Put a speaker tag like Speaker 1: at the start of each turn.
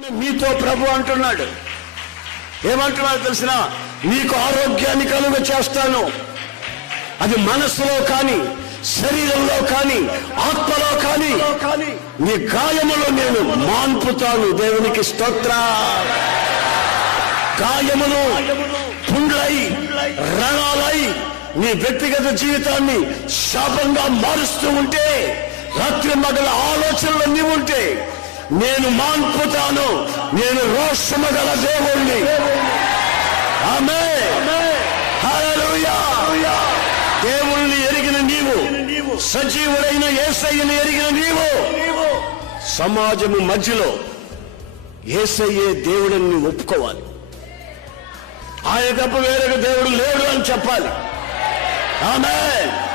Speaker 1: మీతో ప్రభు అంటున్నాడు. ఏమంటున్నాడు తెలిసిన? నీకు ఆరోగ్యాన్ని కలుగ చేస్తాను. అది మనసులో కానీ శరీరంలో కానీ ఆత్మలో కానీ కానీ నీ గాయములో నేను మాన్పుతాను. దేవునికి స్తోత్ర. గాయములు పుండ్లై రణాలై నీ వ్యక్తిగత జీవితాన్ని శాపంగా మారుస్తూ ఉంటే రాత్రి మగల ఆలోచనలు నీవుంటే ఉంటే నేను మాన్పుతాను. నేను రోషము గల దేవుణ్ణి. ఆమె. దేవుణ్ణి ఎరిగిన నీవు. సజీవుడైన ఏసయ్యని ఎరిగిన నీవు. సమాజము మధ్యలో ఏసయ్యే దేవుడిని ఒప్పుకోవాలి. ఆయన తప్ప వేరొక దేవుడు లేడు అని చెప్పాలి. ఆమె